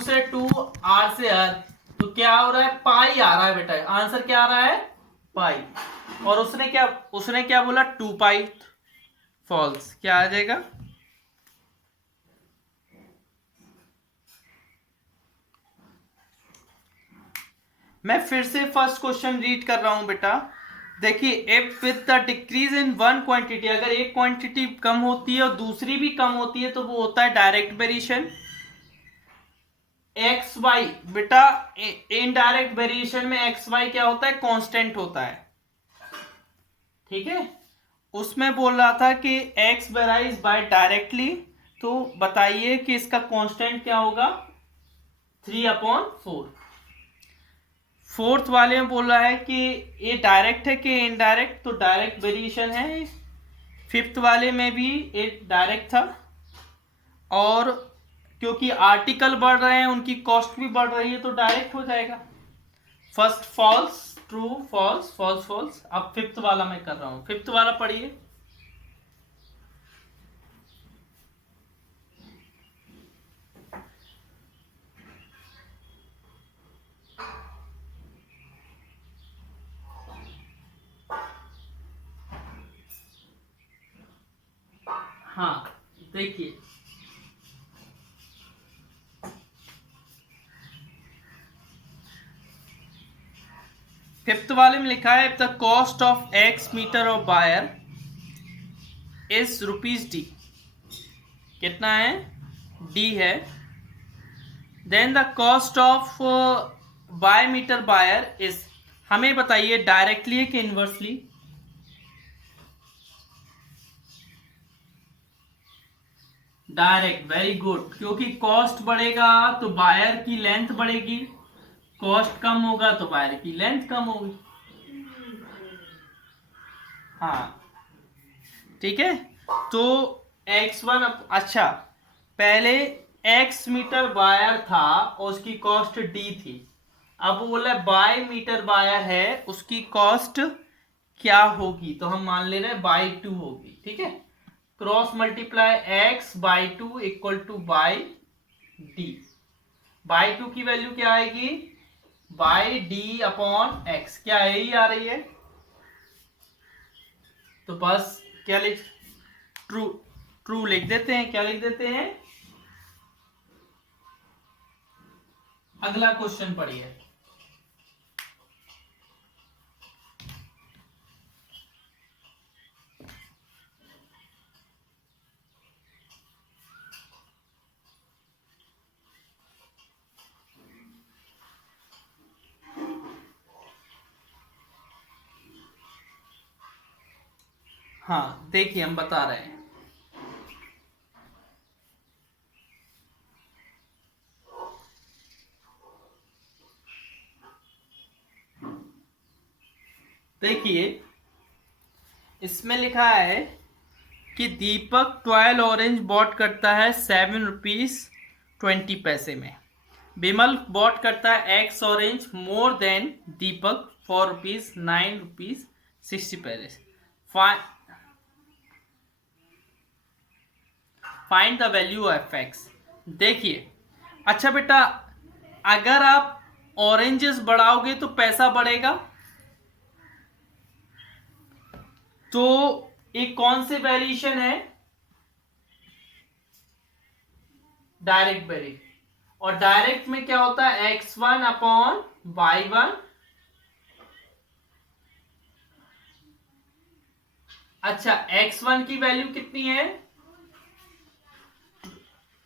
Q से 2, R से R, तो क्या हो रहा है, पाई आ रहा है बेटा, आंसर क्या आ रहा है, पाई। और उसने क्या बोला, 2 पाई, फॉल्स, क्या आ जाएगा, मैं फिर से फर्स्ट क्वेश्चन रीड कर रहा हूं बेटा। देखिए, if with the decrease in one quantity, अगर एक क्वांटिटी कम होती है और दूसरी भी कम होती है तो वो होता है डायरेक्ट वेरिएशन। एक्स वाई बेटा, इनडायरेक्ट वेरिएशन में एक्स वाई क्या होता है, कांस्टेंट होता है, ठीक है। उसमें बोल रहा था कि एक्स वेराइज बाय डायरेक्टली, तो बताइए कि इसका कांस्टेंट क्या होगा, 3/4। फोर्थ वाले में बोल रहा है कि ये डायरेक्ट है कि इनडायरेक्ट, तो डायरेक्ट वेरिएशन है। फिफ्थ वाले में भी ये डायरेक्ट था, और क्योंकि आर्टिकल बढ़ रहे हैं उनकी कॉस्ट भी बढ़ रही है तो डायरेक्ट हो जाएगा। First false, true false, false false. अब फिफ्थ वाला मैं कर रहा हूं, फिफ्थ वाला पढ़िए। हाँ देखिए, फिफ्थ वाले में लिखा है, the cost of X metre of wire is ₹D। कितना है, D है। Then the cost of Y metre wire is, हमें बताइए डायरेक्टली है कि इनवर्सली, डायरेक्ट, वेरी गुड, क्योंकि कॉस्ट बढ़ेगा तो बायर की लेंथ बढ़ेगी, कॉस्ट कम होगा तो बायर की लेंथ कम होगी। हाँ ठीक है, तो x1, अच्छा पहले x मीटर बायर था और उसकी कॉस्ट D थी, अब वो बोला बाय मीटर बायर है, उसकी कॉस्ट क्या होगी, तो हम मान ले रहे हैं बाई 2 होगी, ठीक है। Cross multiply x by 2 equal two by D। By 2 की वैल्यू क्या आएगी, बाई D अपॉन x, क्या यही आ रही है, तो बस क्या लिख, ट्रू, ट्रू लिख देते हैं, क्या लिख देते हैं। अगला क्वेश्चन पढ़िए। हाँ देखिए, हम बता रहे हैं, देखिए इसमें लिखा है कि दीपक 12 ऑरेंज बॉट करता है ₹7.20 में, विमल बॉट करता है x orange more than Deepak for ₹9.60। Find the value of x. देखिए, अच्छा बेटा, अगर आप ऑरेंजेस बढ़ाओगे तो पैसा बढ़ेगा, तो एक कौन से वेरिएशन है, डायरेक्ट वेरिएशन, और डायरेक्ट में क्या होता है, x1 अपॉन y1। अच्छा, x1 की वैल्यू कितनी है,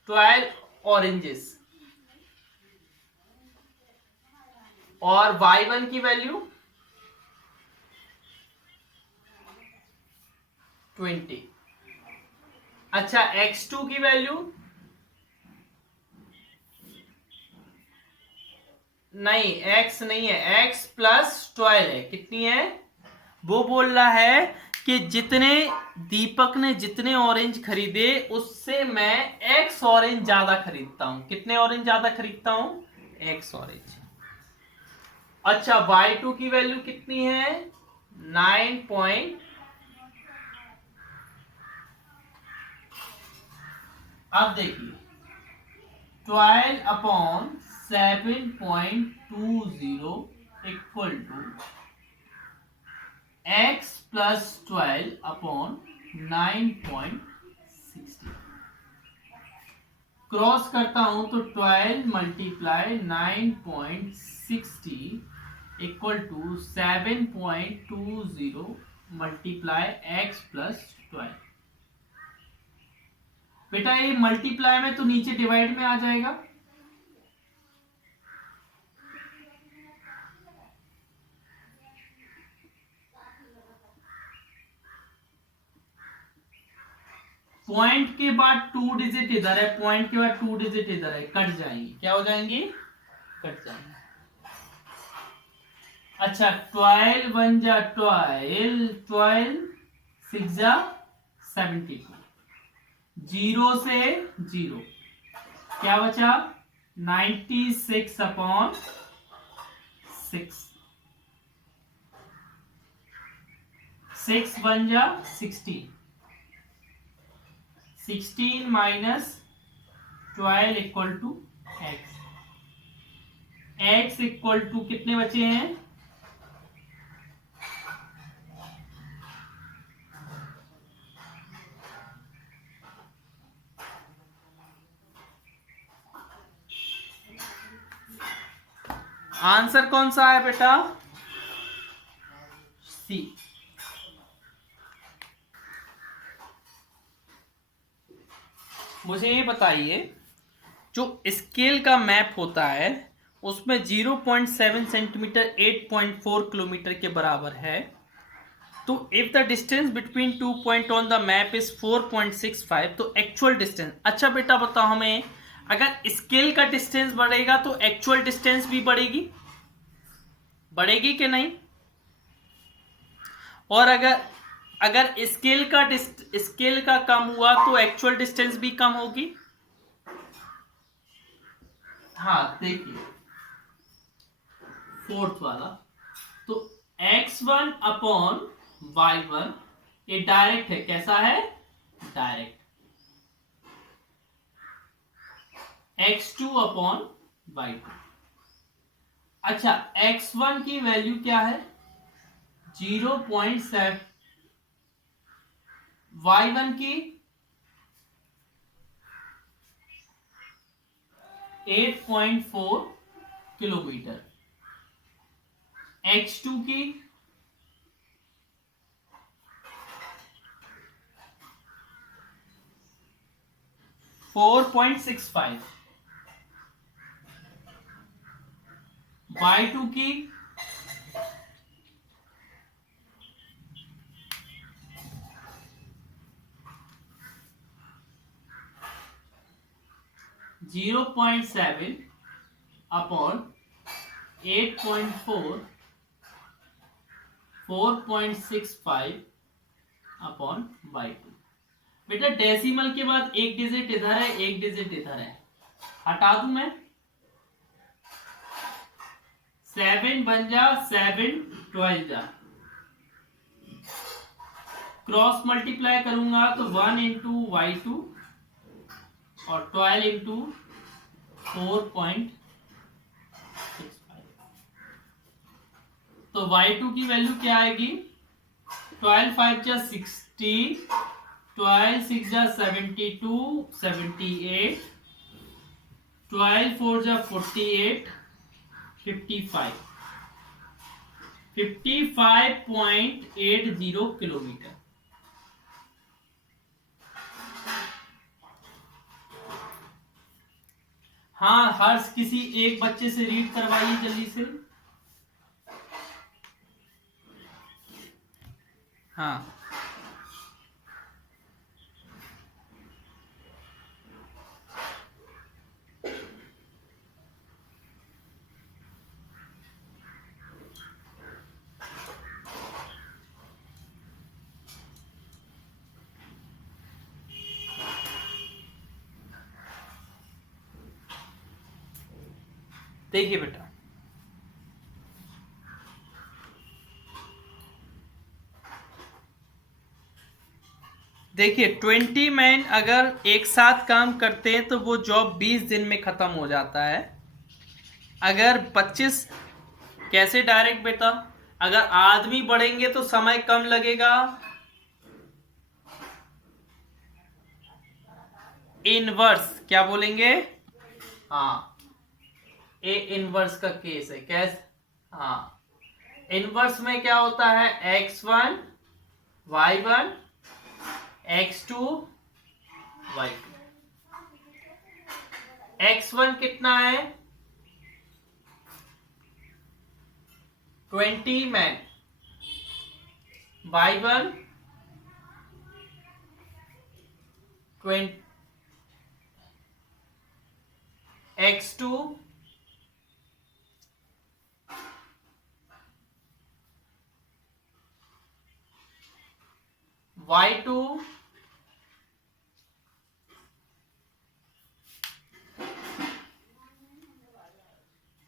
12 ऑरेंजेस, और y1 की वैल्यू 20। अच्छा, x2 की वैल्यू, नहीं x नहीं है, x प्लस 12 है, कितनी है, वो बोल रहा है कि जितने दीपक ने जितने ऑरेंज खरीदे उससे मैं x ऑरेंज ज्यादा खरीदता हूं, कितने ऑरेंज ज्यादा खरीदता हूं, x ऑरेंज। अच्छा, y2 की वैल्यू कितनी है, 9 अब देखिए, 12 upon 7.20 equal to x plus 12 upon 9.60। Cross करता हूं तो 12 multiply 9.60 equal to 7.20 multiply x plus 12। बेटा ये मल्टीप्लाई में तो नीचे डिवाइड में आ जाएगा। पॉइंट के बाद 2 डिजिट इधर है, पॉइंट के बाद 2 डिजिट इधर है, कट जाएंगे। क्या हो जाएंगे? कट जाएंगे। अच्छा 12 1 जा 12, 12 6 जा 72, 0 से 0 क्या बचा? 96 अपॉन 6, 6 1 जा 16, 16 minus 12 equal to x। x equal to कितने बचे हैं? आंसर कौन सा है बेटा? सी। मुझे ये बताइए, जो स्केल का मैप होता है उसमें 0.7 सेंटीमीटर 8.4 किलोमीटर के बराबर है। तो if the distance between 2 point on the map is 4.65, तो एक्चुअल डिस्टेंस। अच्छा बेटा बताओ हमें, अगर स्केल का डिस्टेंस बढ़ेगा तो एक्चुअल डिस्टेंस भी बढ़ेगी, बढ़ेगी कि नहीं? और अगर अगर स्केल का कम हुआ तो एक्चुअल डिस्टेंस भी कम होगी। हाँ देखिए फोर्थ वाला, तो x1 अपॉन y1 ये डायरेक्ट है। कैसा है? डायरेक्ट। x2 upon y2। अच्छा x1 की वैल्यू क्या है? 0.7, y1 की 8.4 किलोमीटर, x2 की 4.65, y2 की 0.7 अपॉन 8.4, 4.65 अपॉन y2। बेटा डेसिमल के बाद एक डिजिट इधर है, एक डिजिट इधर है, हटा दूं मैं? 7 बन जा 7 12 जा, क्रॉस मल्टीप्लाई करूंगा तो 1 इंटू y2 और 12 इंटू 4.65, तो y2 की वैल्यू क्या आएगी? 12 5 जा 60, 12 6 जा 72, 78, 12 4 जा 48, 55, 55.80 किलोमीटर। हाँ हर्ष, किसी एक बच्चे से रीड करवाइए जल्दी से। हाँ देखिए बेटा, देखिए 20 मैन अगर एक साथ काम करते हैं तो वो जॉब 20 दिन में खत्म हो जाता है। अगर 25, कैसे डायरेक्ट बेटा, अगर आदमी बढ़ेंगे तो समय कम लगेगा। इनवर्स क्या बोलेंगे? हाँ, ए इनवर्स का केस है। कैसे? हाँ, इनवर्स में क्या होता है? x1 y1 x2 y2। x1 कितना है? 20 man. y1 20, x2 y2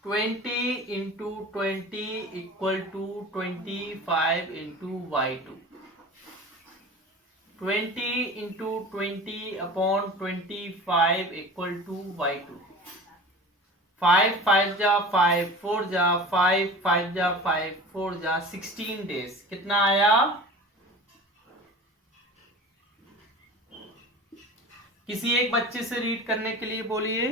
20 into 20 equal to 25 into y2। 20 into 20 upon 25 equal to y2। 5 5 जा 5 4 जा 5 5 जा 5 4 जा 16 डेज। कितना आया? किसी एक बच्चे से रीड करने के लिए बोलिए।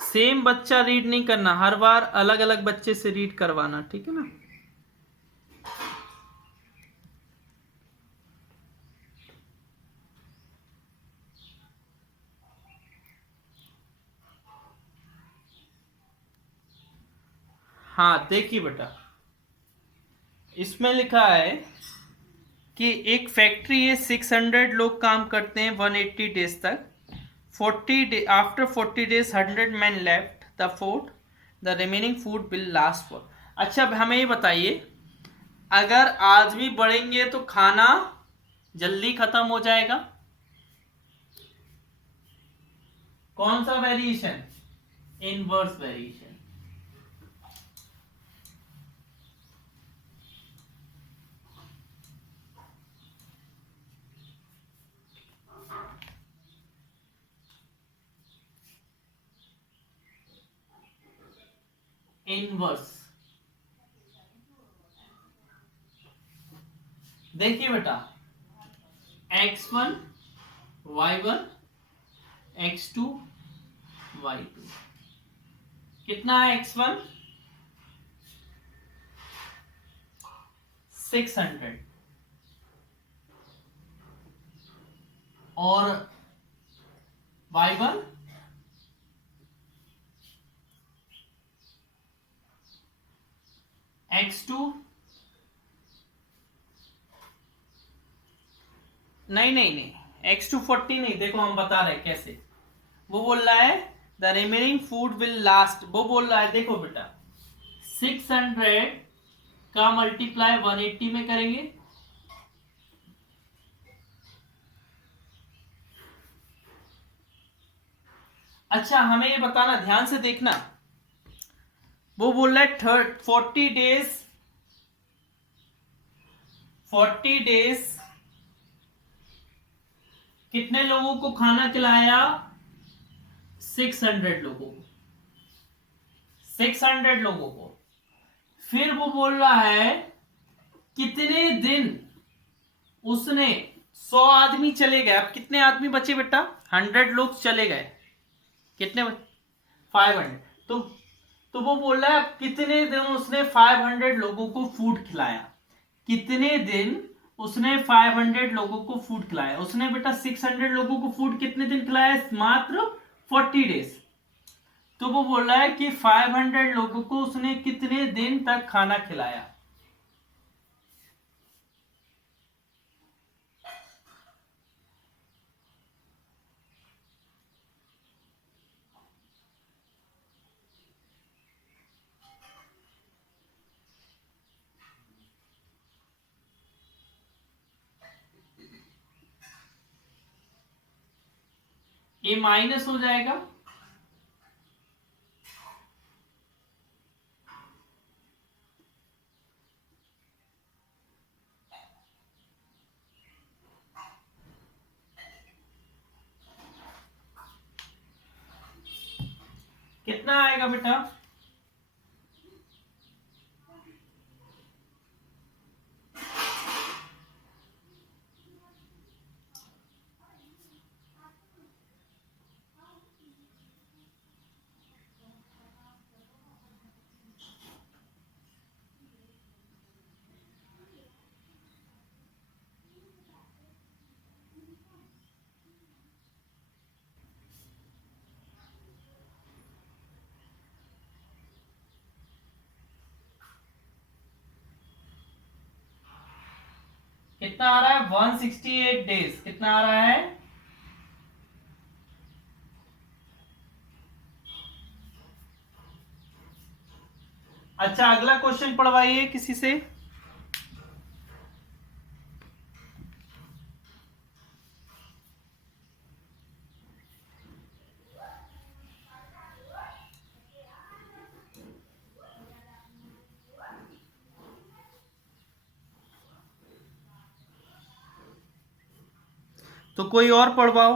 सेम बच्चा रीड नहीं करना, हर बार अलग अलग बच्चे से रीड करवाना, ठीक है ना? हाँ देखिए बेटा, इसमें लिखा है कि एक फैक्ट्री है, 600 लोग काम करते हैं 180 डेज तक। 40 day after 40 days 100 man left the food, the remaining food will last for. अच्छा अब हमें ये बताइए, अगर आदमी बढ़ेंगे तो खाना जल्दी खत्म हो जाएगा। कौन सा वेरिएशन? Inverse variation. इनवर्स। देखिए बेटा, x1 y1 x2 y2। कितना है x1? 600 और y1 x2। नहीं नहीं नहीं, x2 40 नहीं, देखो हम बता रहे हैं कैसे। वो बोल रहा है the remaining food will last, वो बोल रहा है देखो बेटा, 600 का मल्टीप्लाई 180 में करेंगे। अच्छा हमें ये बताना, ध्यान से देखना, वो बोल रहा है 40 डेज कितने लोगों को खाना खिलाया? 600 लोगों को। 600 लोगों को। फिर वो बोल रहा है कितने दिन उसने, 100 आदमी चले गए, अब कितने आदमी बचे बेटा? 100 लोग चले गए, कितने? 500। तो वो बोल रहा है कितने दिन उसने 500 लोगों को फूड खिलाया। कितने दिन उसने 500 लोगों को फूड खिलाया? उसने बेटा 600 लोगों को फूड कितने दिन खिलाया? मात्र 40 डेज। तो वो बोल रहा है कि 500 लोगों को उसने कितने दिन तक खाना खिलाया। ये माइनस हो जाएगा, कितना आएगा बेटा? कितना आ रहा है? 168 डेज। कितना आ रहा है? अच्छा, अगला क्वेश्चन पढ़वाइए किसी से। तो कोई और पढ़वाओ।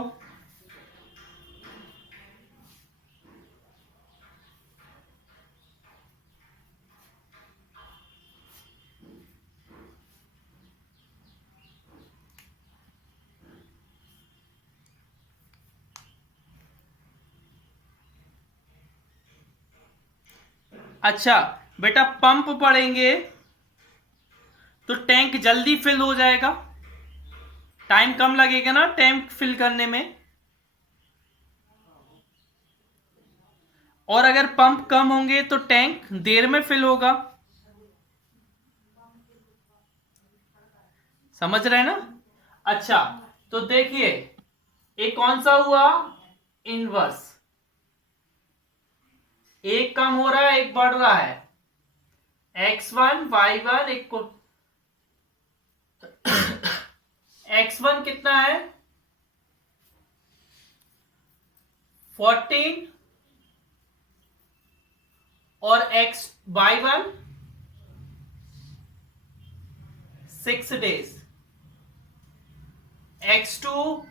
अच्छा बेटा, पंप पढ़ेंगे तो टैंक जल्दी फिल हो जाएगा, टाइम कम लगेगा ना टैंक फिल करने में। और अगर पंप कम होंगे तो टैंक देर में फिल होगा। समझ रहे हैं ना? अच्छा, तो देखिए ये कौन सा हुआ? इनवर्स। एक कम हो रहा है, एक बढ़ रहा है। x1 y1 इक्वल x1 कितना है? 14 और y1 6 डेज। x2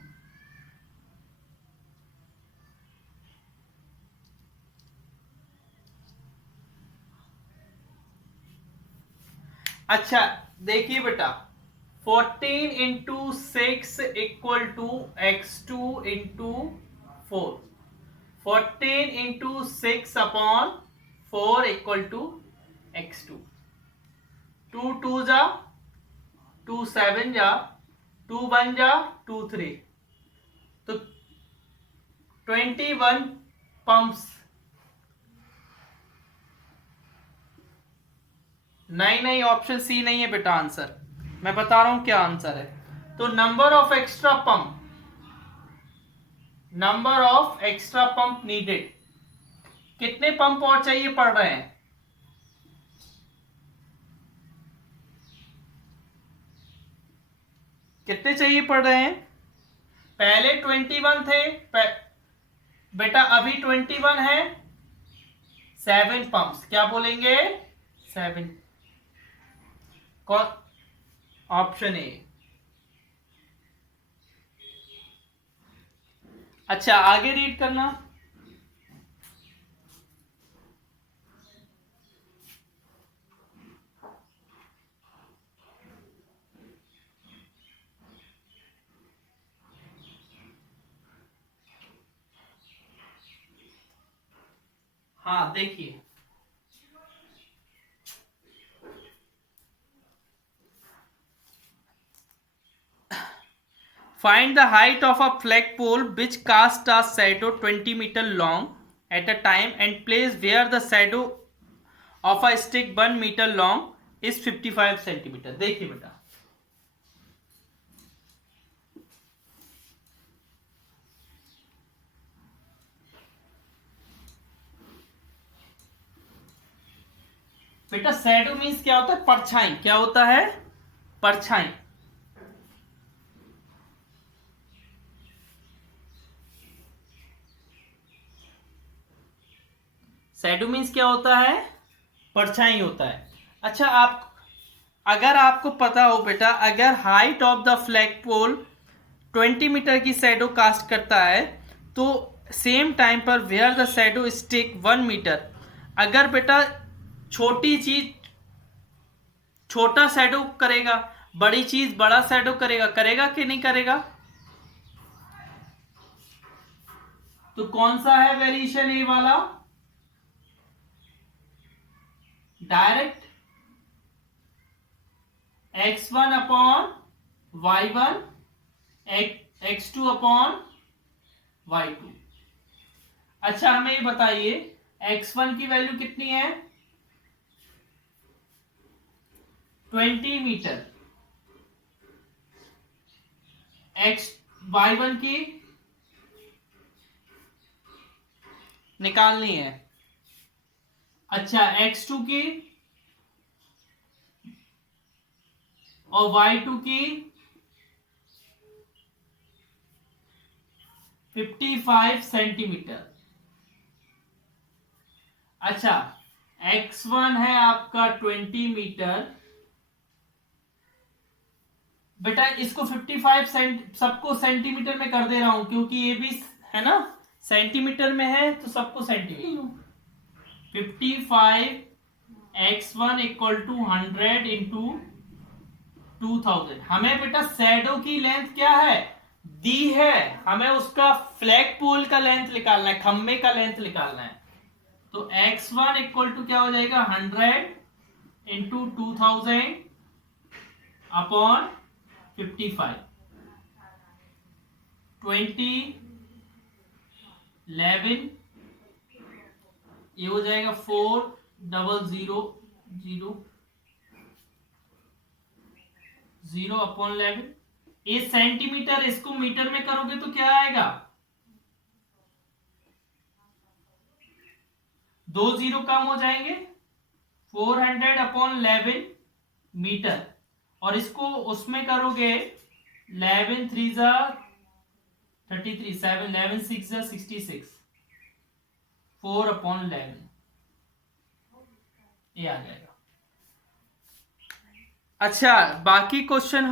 अच्छा देखिए बेटा, 14 into 6 equal to x2 into 4। 14 into 6 upon 4 equal to x2। 2 2 जा 2 7 जा 2 1 जा 2 3, तो 21 पंप्स। नहीं नहीं, ऑप्शन सी नहीं है बेटा आंसर। मैं बता रहा हूं क्या आंसर है। तो number of extra pump, number of extra pump needed, कितने पंप और चाहिए पड़ रहे हैं? कितने चाहिए पड़ रहे हैं? पहले 21 थे बेटा, अभी 21 है। 7 पंप्स, क्या बोलेंगे? 7। कौन? Option A. अच्छा आगे रीड करना। हाँ देखिए, find the height of a flagpole which casts a shadow 20 meter long at a time and place where the shadow of a stick 1 meter long is 55 centimetre. देखिए बेटा, बेटा शैडो मीन्स क्या होता है? परछाई। क्या होता है? परछाई। शैडो मीन्स क्या होता है? परछाई होता है। अच्छा, अगर आपको पता हो बेटा, अगर height of the flag pole 20 metre की शैडो कास्ट करता है तो सेम टाइम पर where the shadow stick 1 metre, अगर बेटा छोटी चीज छोटा शैडो करेगा, बड़ी चीज बड़ा शैडो करेगा, करेगा कि नहीं करेगा? तो कौन सा है वेरिएशन ए वाला? Direct x1 upon y1, x2 upon y2। अच्छा, हमें ये बताइए x1 की वैल्यू कितनी है? 20 मीटर। y1 की निकालनी है। अच्छा, x2 की और y2 की 55 सेंटीमीटर। अच्छा, x1 है आपका 20 मीटर। बेटा इसको 55 सबको सेंटीमीटर में कर दे रहा हूं क्योंकि ये भी है ना सेंटीमीटर में है, तो सबको centimetre. 55 x1 equal to 100 into 2000। हमें बेटा शैडो की लेंथ क्या है दी है, हमें उसका फ्लैग पोल का लेंथ निकालना है, खंबे का लेंथ निकालना है। तो x1 इक्वल टू क्या हो जाएगा? 100 इंटू 2000 अपॉन 55। 20 11 ये हो जाएगा 4000 0 अपॉन 11। ये सेंटीमीटर, इसको मीटर में करोगे तो क्या आएगा? 2 0 कम हो जाएंगे। 400 अपॉन 11 मीटर, और इसको उसमें करोगे 11 3 जा 33, 7 11 6 जा 66, 4 अपॉन 11 ये आ जाएगा। अच्छा, बाकी क्वेश्चन